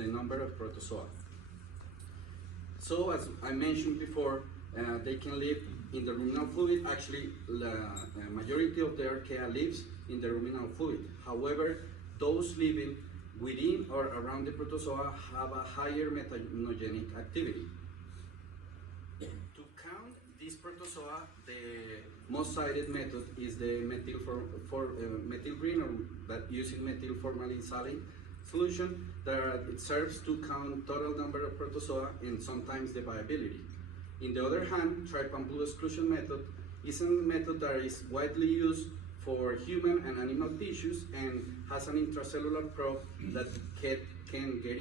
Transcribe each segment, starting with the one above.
the number of protozoa. So as I mentioned before, they can live in the ruminal fluid. Actually, the majority of the archaea lives in the ruminal fluid. However, those living within or around the protozoa have a higher methanogenic activity. To count these protozoa, the most cited method is the methyl green, or that using methyl formalin saline solution that it serves to count total number of protozoa and sometimes the viability. In the other hand, Trypan Blue exclusion method is a method that is widely used for human and animal tissues and has an intracellular probe that can get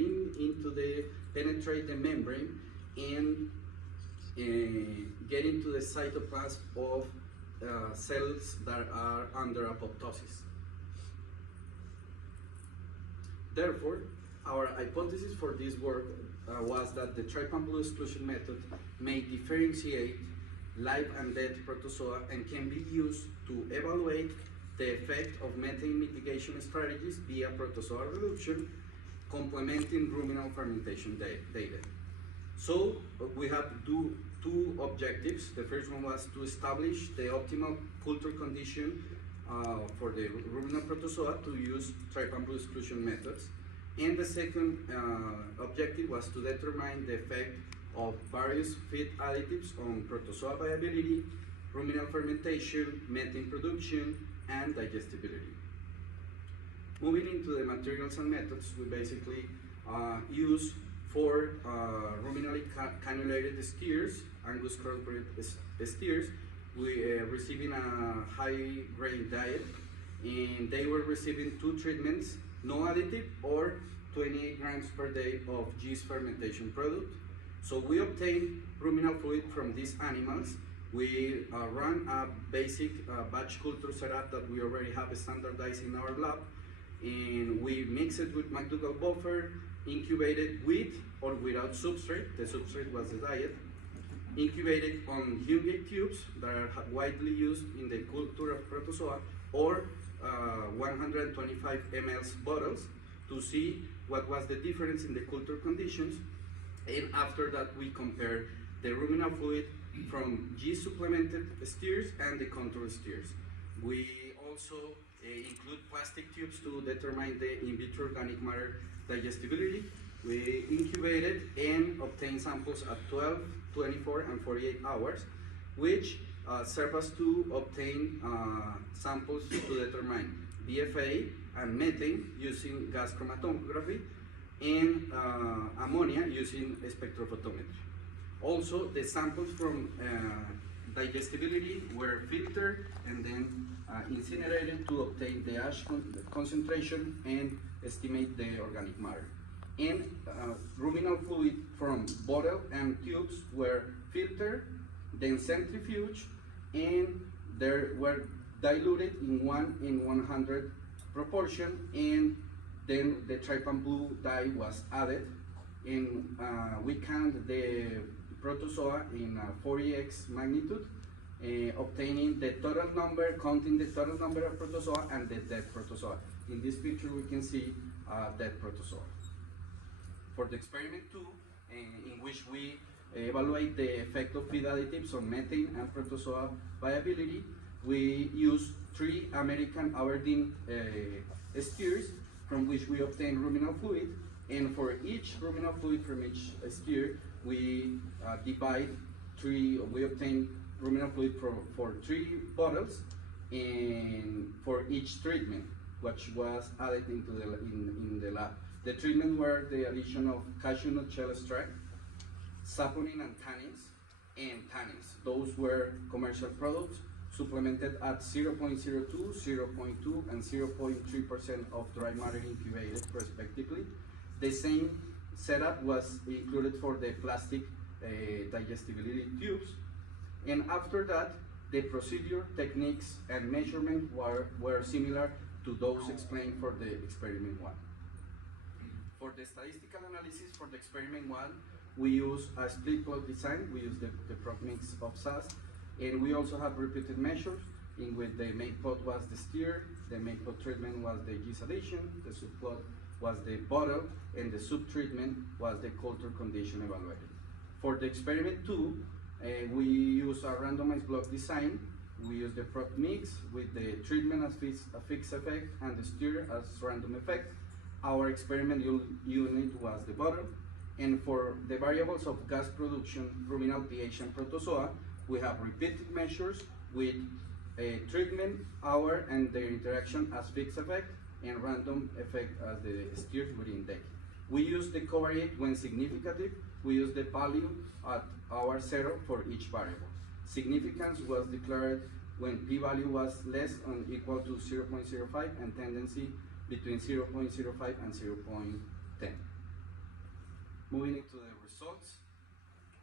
penetrate the membrane and get into the cytoplasm of cells that are under apoptosis. Therefore, our hypothesis for this work was that the Trypan Blue exclusion method may differentiate live and dead protozoa and can be used to evaluate the effect of methane mitigation strategies via protozoa reduction, complementing ruminal fermentation data. So we have two objectives. The first one was to establish the optimal culture condition for the ruminal protozoa to use Trypan Blue exclusion methods. And the second objective was to determine the effect of various feed additives on protozoa viability, ruminal fermentation, methane production, and digestibility. Moving into the materials and methods, we basically use 4 ruminally cannulated steers, Angus crossbred steers, receiving a high grain diet, and they were receiving 2 treatments, no additive or 28 grams per day of yeast fermentation product. So we obtain ruminal fluid from these animals. We run a basic batch culture setup that we already have standardized in our lab, and we mix it with McDougall buffer, incubated with or without substrate. The substrate was the diet. Incubated on Hungate tubes that are widely used in the culture of protozoa, or 125 ml bottles, to see what was the difference in the culture conditions. And after that, we compare the ruminal fluid from yeast supplemented steers and the control steers. We also include plastic tubes to determine the in vitro organic matter digestibility. We incubated and obtained samples at 12, 24, and 48 hours, which serve us to obtain samples to determine BFA and methane using gas chromatography, and ammonia using spectrophotometry. Also, the samples from digestibility were filtered and then incinerated to obtain the ash concentration and estimate the organic matter. And ruminal fluid from bottle and tubes were filtered, then centrifuged, and they were diluted in 1:100 proportion, and then the Trypan Blue dye was added, and we count the protozoa in 40x magnitude, obtaining the total number, counting the total number of protozoa and the dead protozoa. In this picture we can see dead protozoa. For the experiment 2, in which we evaluate the effect of feed additives on methane and protozoa viability, we use 3 American Aberdeen steers from which we obtain ruminal fluid, and for each ruminal fluid from each steer, we we obtain ruminal fluid for 3 bottles, and for each treatment, which was added into in the lab. The treatment were the addition of cashew nut shell extract, saponin and tannins. Those were commercial products supplemented at 0.02, 0.2, and 0.3% of dry matter incubated respectively. The same setup was included for the plastic digestibility tubes. And after that, the procedure, techniques, and measurement were similar to those explained for the experiment 1. For the statistical analysis for the experiment 1, we use a split plot design. We use the prop mix of ASAS, and we also have repeated measures in which the main plot was the steer, the main plot treatment was the yeast addition, the subplot was the bottle, and the sub-treatment was the culture condition evaluated. For the experiment 2, we use a randomized block design. We use the prop mix with the treatment as a fixed effect and the stir as random effect. Our experimental unit was the bottle. And for the variables of gas production, ruminal pH, and protozoa, we have repeated measures with a treatment, hour, and their interaction as fixed effect, and random effect as the stirred within day. We use the covariate when significant. We use the value at hour 0 for each variable. Significance was declared when p-value was less or equal to 0.05 and tendency between 0.05 and 0.10. Moving into the results,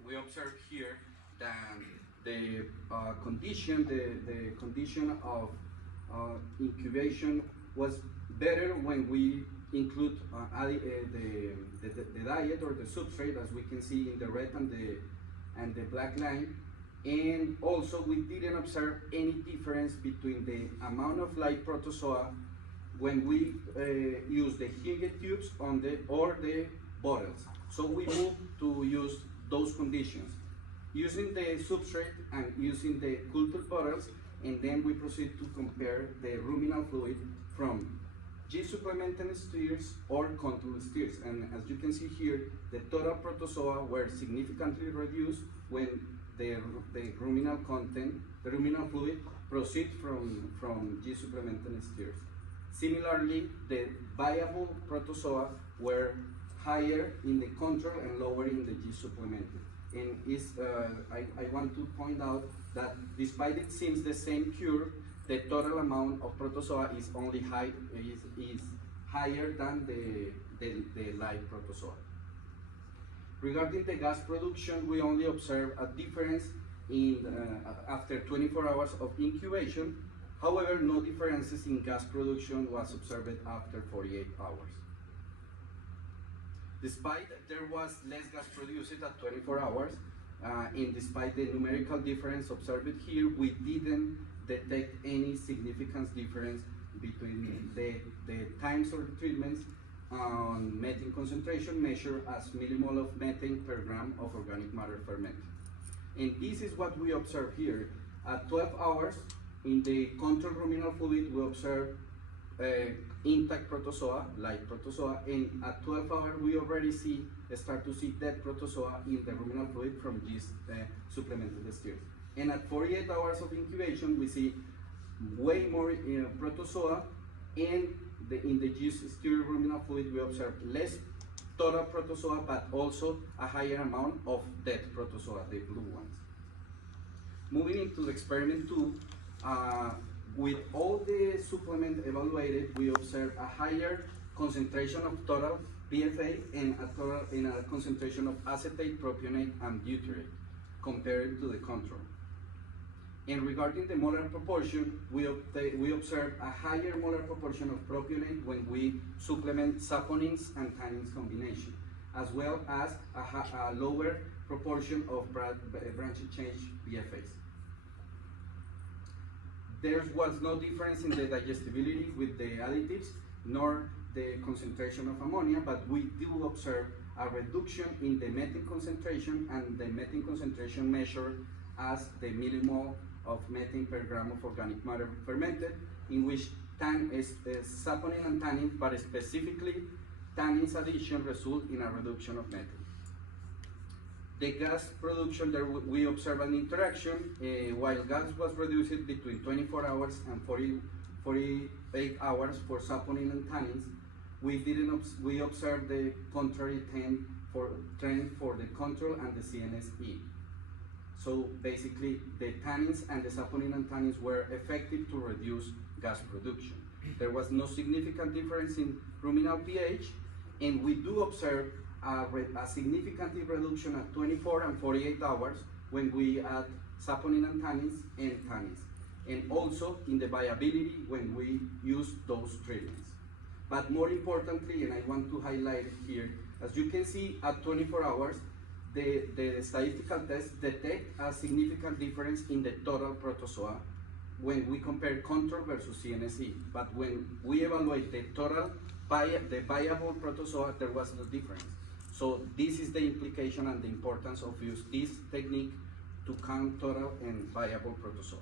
we observe here that the condition of incubation was better when we include the diet or the substrate, as we can see in the red and the black line. And also we didn't observe any difference between the amount of live protozoa when we use the Hinge tubes or the bottles. So we moved to use those conditions, using the substrate and using the culture bottles, and then we proceed to compare the ruminal fluid from G-supplemented steers or control steers. And as you can see here, the total protozoa were significantly reduced when the ruminal content, the ruminal fluid, proceed from G-supplemented steers. Similarly, the viable protozoa were higher in the control and lower in the G-supplemented. And I want to point out that despite it seems the same cure, the total amount of protozoa is only higher than the live protozoa. Regarding the gas production, we only observe a difference after 24 hours of incubation. However, no differences in gas production was observed after 48 hours. Despite there was less gas produced at 24 hours, and despite the numerical difference observed here, we didn't detect any significant difference between the times of the treatments on methane concentration measured as millimole of methane per gram of organic matter fermented. And this is what we observe here. At 12 hours, in the control ruminal fluid, we observe intact protozoa, live protozoa, and at 12 hours, we already start to see dead protozoa in the ruminal fluid from yeast supplemented steers. And at 48 hours of incubation, we see way more protozoa, and in the yeast steer ruminal fluid, we observe less total protozoa, but also a higher amount of dead protozoa, the blue ones. Moving into the experiment 2, with all the supplement evaluated, we observe a higher concentration of total PFA and a concentration of acetate, propionate, and butyrate compared to the control. And regarding the molar proportion, we observe a higher molar proportion of propionate when we supplement saponins and tannins combination, as well as a lower proportion of branch change BFAs. There was no difference in the digestibility with the additives, nor the concentration of ammonia, but we do observe a reduction in the methane concentration, and the methane concentration measured as the millimole of methane per gram of organic matter fermented, in which saponin and tannin, but specifically tannins addition, result in a reduction of methane. The gas production, there we observe an interaction. While gas was reduced between 24 hours and 48 hours for saponin and tannins, we observed the contrary trend for the control and the CNSE. So basically, the tannins and the saponin and tannins were effective to reduce gas production. There was no significant difference in ruminal pH, and we do observe a significant reduction at 24 and 48 hours when we add saponin and tannins, and also in the viability when we use those treatments. But more importantly, and I want to highlight it here, as you can see at 24 hours, the statistical tests detect a significant difference in the total protozoa when we compare control versus CNSE. But when we evaluate the total the viable protozoa, there was no difference. So this is the implication and the importance of use this technique to count total and viable protozoa.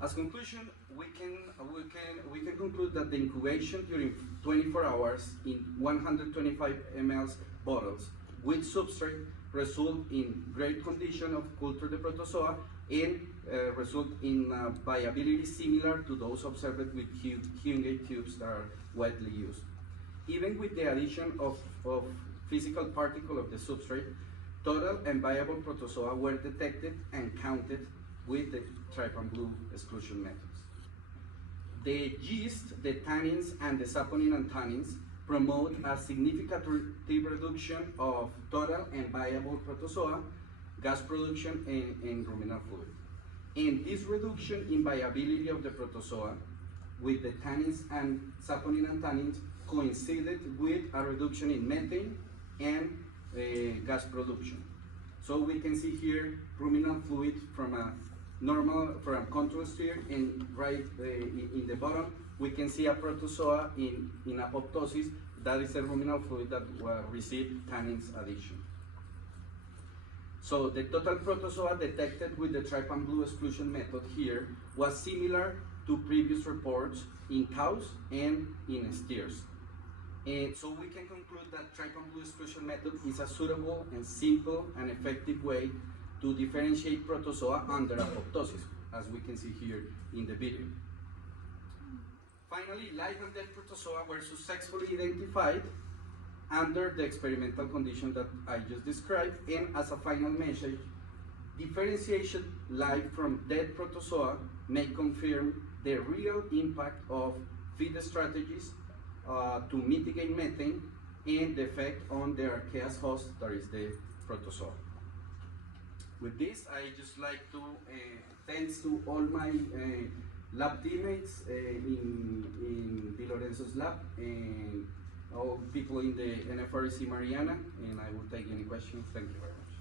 As conclusion, we can conclude that the incubation during 24 hours in 125 ml bottles with substrate result in great condition of culture the protozoa and result in viability similar to those observed with Hungate tubes that are widely used. Even with the addition of physical particle of the substrate, total and viable protozoa were detected and counted with the Trypan Blue exclusion methods. The yeast, the tannins, and the saponin and tannins promote a significant reduction of total and viable protozoa, gas production, and ruminal fluid. And this reduction in viability of the protozoa with the tannins and saponin and tannins coincided with a reduction in methane and gas production. So we can see here ruminal fluid from a control sphere, and right in the bottom we can see a protozoa in apoptosis. That is a ruminal fluid that received tannins addition. So the total protozoa detected with the Trypan Blue exclusion method here was similar to previous reports in cows and in steers. And so we can conclude that Trypan Blue exclusion method is a suitable and simple and effective way to differentiate protozoa under apoptosis, as we can see here in the video. Finally, live and dead protozoa were successfully identified under the experimental condition that I just described, and as a final message, differentiation live from dead protozoa may confirm the real impact of feed strategies to mitigate methane and the effect on the archaeous host, that is the protozoa. With this, I just like to thanks to all my lab teammates in Di Lorenzo's lab and all people in the NFRC Mariana, and I will take any questions. Thank you very much.